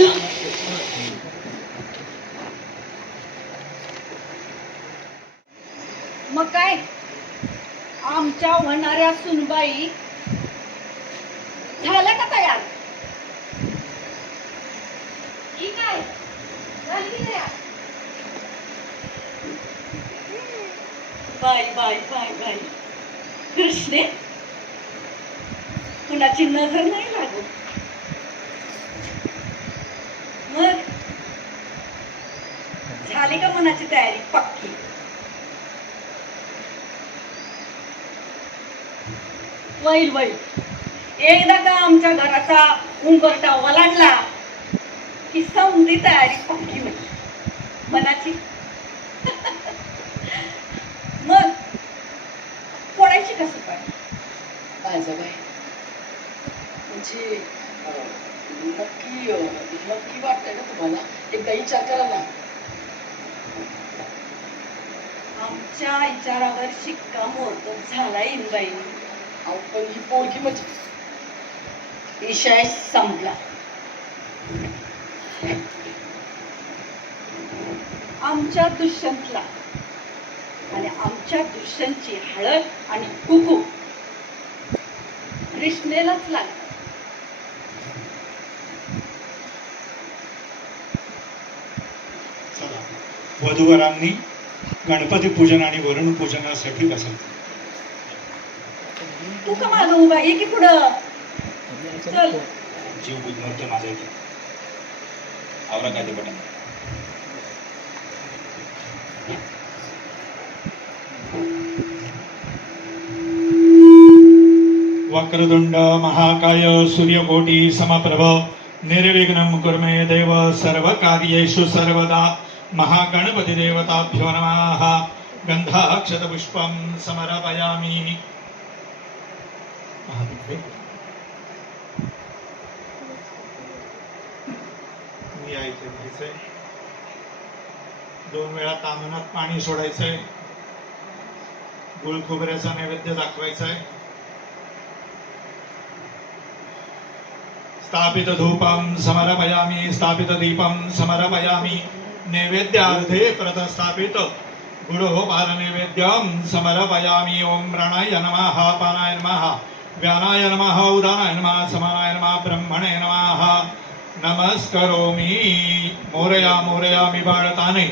बाळाच्या मग काय? आमच्या होणाऱ्या सुनबाई झाल्या का तयार? झाली की तयार? बाय बाय बाय बाय कृष्णे कुणाची नजर नाही लागू मग झाली का मनाची तयारी? पक्की. Well well. एकदा का आमच्या घराचा उंबरटा ओलांडला की समधी तयारी पक्की होईल मनाची? मग फोडायची कसं पण म्हणजे नक्की नक्की वाटतंय ना तुम्हाला? एकदा विचार करा ना. आमच्या विचारावर शिक्कामोर्तब झाला इंबाई अहो, पण ही पोरगी म्हणजे विषय संपला. आमच्या दुष्यंतला आणि आमच्या दुष्यंतची हळद आणि कुकू कृष्णेलाच लागली. चला वधूवरांनी गणपती पूजन आणि वरुण पूजनासाठी बसायचं तू का मागं उभा ये की पुढं. चल. जीव माझा इथे. आवरा काय ते बटन. वक्रतुंड महाकाय सूर्यकोटी समप्रभ निर्विघ्नं कुर्मे देव सर्वकार्येषु सर्वदा। महागणपतिदेवताभ्यो नमः। गन्धाक्षतपुष्पं समर्पयामि। मी दोन वेळा तांदणात पाणी सोडायचंय. गुळ खोबऱ्याचा नैवेद्य दाखवायचा आहे स्थापित धूपं समर्पयामी स्थापित दीपं समर्पयामी। नैवेद्यार्थे प्रतस्थापित गुरुः नैवेद्यम समर्पयामि। ॐ प्राणाय नमः पानाय नमः व्यानाय नमः उदानाय नमः समानाय नमः ब्रह्मणे नमः। नमस्करोमी। मोरया मोरयामी बाळताने।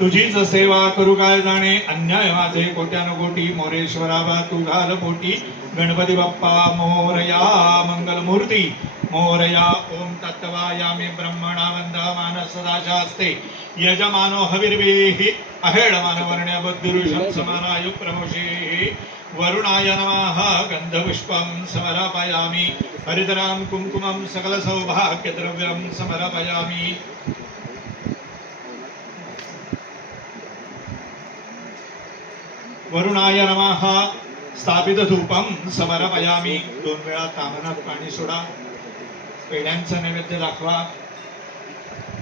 तुझीच सेवा करू काय जाणे? अन्याय माझे कोट्यानुकोटी। मोरेश्वरा तू घाल पोटी गणपती बाप्पा मोरया मंगलमूर्ती। मोरया ओम तत्वायामी ब्रह्मणा वंदमान सदाशास्ते यजमानो हविर्वेहि अहेळमान वर्ण्य बुद्धिरुषं समानाय प्रमुषे वरुणाय नमः गन्धपुष्पं समर्पयामि हरितरां कुङ्कुमं सकलसौभाग्यद्रव्यं समर्पयामि वरुणाय नमः स्थापितधूपं समर्पयामि दोन वेळा तामनात पाणी सोडा. पेढ्यांचं नैवेद्य दाखवा.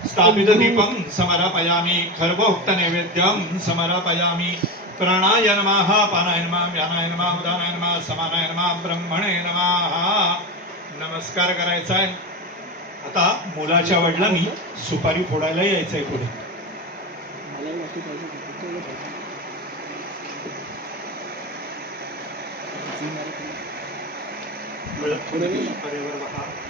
स्थापित दीपं समर्पयामि. खर्वोक्त नैवेद्यं समर्पयामि. प्राणाय नमः पानाय नमः व्यानाय नमः उदानाय नमः समानाय नमः ब्रह्मणे नमः. नमस्कार करायचा आहे आता मुलाच्या वडिलांनी सुपारी फोडायला यायचंय पुढे. सुपारीवर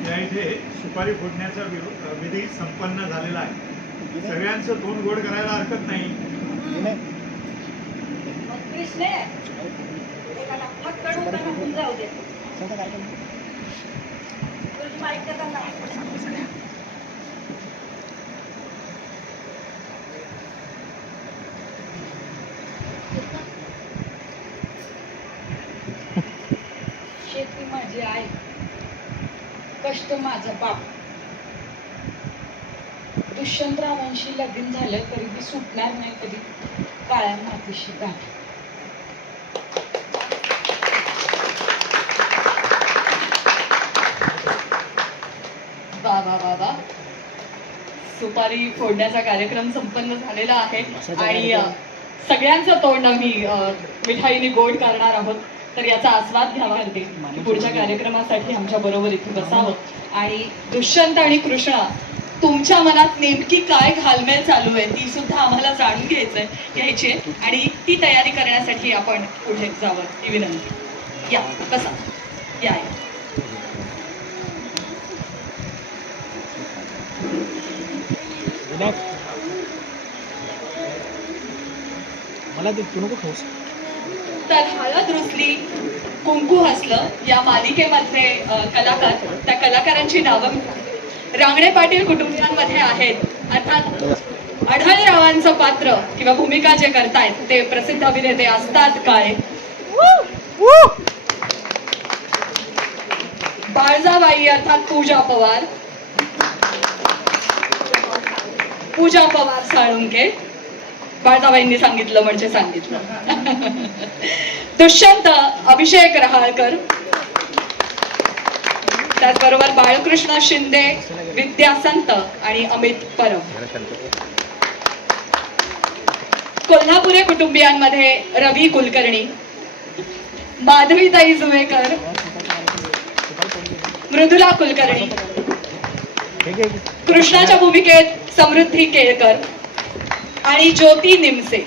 या इथे सुपारी फोडण्याचा विधी संपन्न झालेला आहे. सगळ्यांचं तोंड गोड करायला हरकत नाही. शेती माझी आई. कष्ट माझा बाप. दुष्यंतरावांशी लगीन झालं तरी मी सुटणार नाही कधी. काळ्या मातीशी गाठ. वा वा सुपारी फोडण्याचा कार्यक्रम संपन्न झालेला आहे आणि सगळ्यांचं तोंड आम्ही मिठाईने गोड करणार आहोत. तर याचा आस्वाद घ्यावा करते पुढच्या कार्यक्रमासाठी आमच्या बरोबर इथे बसावं. आणि दुष्यंत आणि कृष्णा तुमच्या मनात नेमकी काय घालमेल चालू आहे ती सुद्धा आम्हाला जाणून घ्यायचंय घ्यायची आहे. आणि ती तयारी करण्यासाठी आपण पुढे जावं. ही विनंती. या बसा. या या. मला ते तू नको ठोस तर हळद रुसली कुंकू हसलं या मालिकेमधले कलाकार त्या कलाकारांची नावं रांगणे पाटील कुटुंबियांमध्ये आहेत. अर्थात आढळरावांचं पात्र किंवा भूमिका जे करतायत ते प्रसिद्ध अभिनेते असतात काय? बाळजाबाई अर्थात पूजा पवार. पूजा पवार साळुंके बाळजाबाईंनी सांगितलं म्हणजे सांगितलं. दुष्यंत अभिषेक रहाळकर. त्याचबरोबर बाळकृष्ण शिंदे विद्या संत आणि अमित परब. कोल्हापुरे कुटुंबियांमध्ये रवी कुलकर्णी. माधवीताई जुवेकर. मृदुला कुलकर्णी. कृष्णाच्या भूमिकेत समृद्धी केळकर. आणि ज्योती निमसे.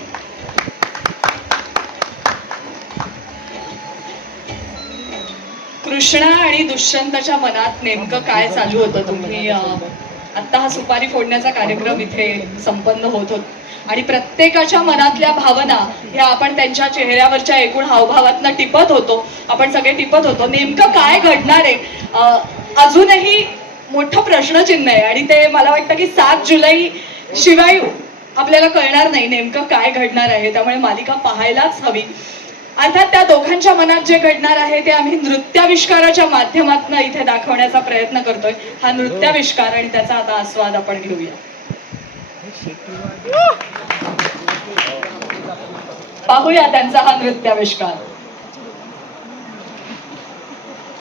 कृष्णा आणि दुष्यंताच्या मनात नेमकं काय चालू होतं तुम्ही आत्ता आता हा सुपारी फोडण्याचा कार्यक्रम इथे संपन्न होत होत. आणि प्रत्येकाच्या मनातल्या भावना ह्या आपण त्यांच्या चेहऱ्यावरच्या एकूण हावभावातनं टिपत होतो. आपण सगळे टिपत होतो. नेमकं काय घडणार आहे? अजूनही मोठं प्रश्नचिन्ह आहे आणि ते मला वाटतं की सात जुलै शिवाय आपल्याला कळणार नाही नेमकं काय घडणार आहे त्यामुळे मालिका पाहायलाच हवी. अर्थात त्या दोघांच्या मनात जे घडणार आहे ते आम्ही नृत्याविष्काराच्या माध्यमातून इथे दाखवण्याचा प्रयत्न करतोय. हा नृत्याविष्कार आणि त्याचा आता आस्वाद आपण घेऊया. पाहूया त्यांचा हा नृत्याविष्कार.